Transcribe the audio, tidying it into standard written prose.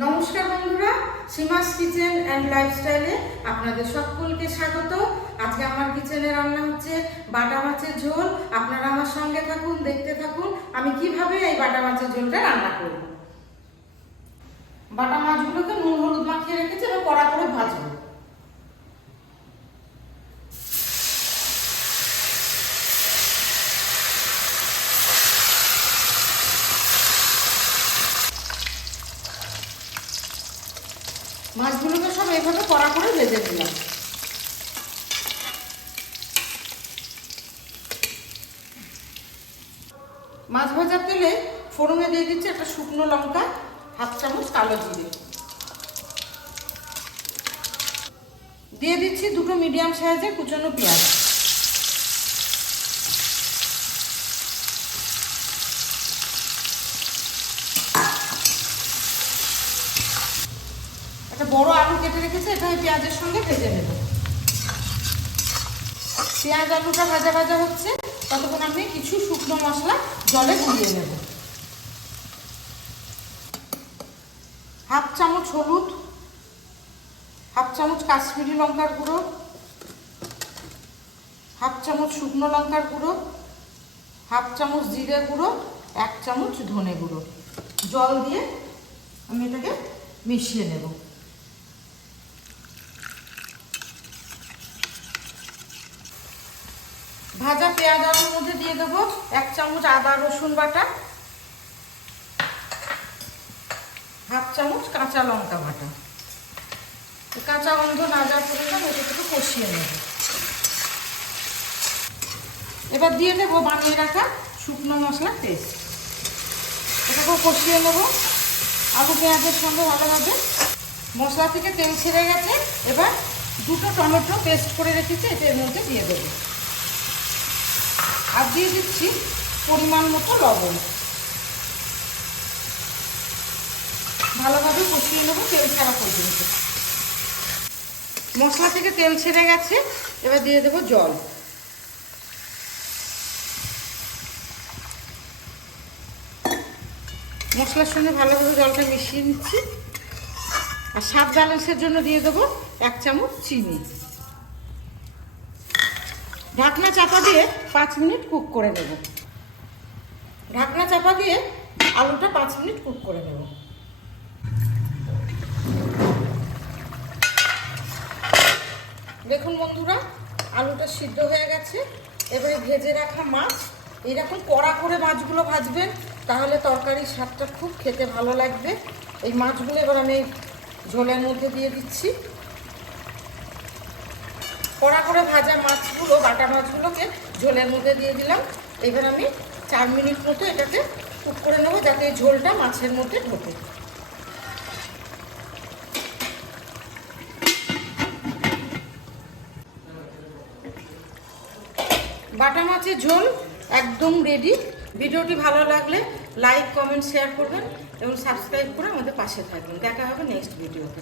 নমস্কার বন্ধুরা, সীমাস kitchen and লাইফস্টাইলে আপনাদের সকলকে স্বাগত। আজকে আমার কিচেনে রান্না হচ্ছে বাটা মাছের ঝোল। আপনারা আমার সঙ্গে থাকুন, দেখতে থাকুন আমি কিভাবে এই বাটা মাছের ঝোলটা রান্না করব। বাটা মাছগুলোকে নুন হলুদ মাখিয়ে রেখেছি, এবার কড়া করে ভাজবো। মাছগুলোকে সব এইভাবে কড়া করে ভেজে দিলাম। মাছ ভাজার তেলে ফোড়নে দিয়ে দিচ্ছি একটা শুকনো লঙ্কা, হাফ চামচ কালো জিরে, দিয়ে দিচ্ছি দুটো মিডিয়াম সাইজের কুচানো পেঁয়াজ, একটা বড় আলু কেটে রেখেছি, এটা ওই পেঁয়াজের সঙ্গে ভেজে নেব। পেঁয়াজ আলুটা ভাজা ভাজা হচ্ছে, ততক্ষণ আমি কিছু শুকনো মশলা জলে গুলিয়ে নেব। হাফ চামচ হলুদ, হাফ চামচ কাশ্মীরি লঙ্কার গুঁড়ো, হাফ চামচ শুকনো লঙ্কার গুঁড়ো, হাফ চামচ জিরে গুঁড়ো, এক চামচ ধনে গুঁড়ো, জল দিয়ে আমি এটাকে মিশিয়ে নেব। ভাজা পেঁয়াজ আলুর মধ্যে দিয়ে দেবো এক চামচ আদা রসুন বাটা, হাফ চামচ কাঁচা লঙ্কা বাটা। কাঁচা গন্ধ না যাওয়ার পর্যন্ত এটাকে কষিয়ে নেব। এবার দিয়ে দেবো বানিয়ে রাখা শুকনো মশলার পেস্ট, এটাকেও কষিয়ে নেব আলু পেঁয়াজের সঙ্গে ভালোভাবে। মশলা থেকে তেল ছেড়ে গেছে, এবার দুটো টমেটো পেস্ট করে রেখেছি, এটা এর মধ্যে দিয়ে দেবো। আর দিয়ে দিচ্ছি পরিমাণ মতো লবণ। ভালোভাবে কষিয়ে নেবো তেল ছাড়া পর্যন্ত। মশলা থেকে তেল ছেড়ে গেছে, এবার দিয়ে দেবো জল। মশলার সঙ্গে ভালোভাবে জলটা মিশিয়ে নিচ্ছি। আর স্বাদ ব্যালেন্সের জন্য দিয়ে দেবো এক চামচ চিনি। ঢাকনা চাপা দিয়ে 5 মিনিট কুক করে নেব। ঢাকনা চাপা দিয়ে আলুটা 5 মিনিট কুক করে নেব। দেখুন বন্ধুরা, আলুটা সিদ্ধ হয়ে গেছে। এবারে ভেজে রাখা মাছ, এইরকম কড়া করে মাছগুলো ভাজবেন, তাহলে তরকারির স্বাদটা খুব খেতে ভালো লাগবে। এই মাছগুলো এবার আমি ঝোলের মধ্যে দিয়ে দিচ্ছি। কড়া করে ভাজা মাছগুলো, বাটা মাছগুলোকে ঝোলের মধ্যে দিয়ে দিলাম। এবার আমি 4 মিনিট মতো এটাকে কুক করে নেবো, যাতে এই ঝোলটা মাছের মধ্যে ঢোকে। বাটা মাছের ঝোল একদম রেডি। ভিডিওটি ভালো লাগলে লাইক, কমেন্ট, শেয়ার করবেন এবং সাবস্ক্রাইব করে আমাদের পাশে থাকবেন। দেখা হবে নেক্সট ভিডিওতে।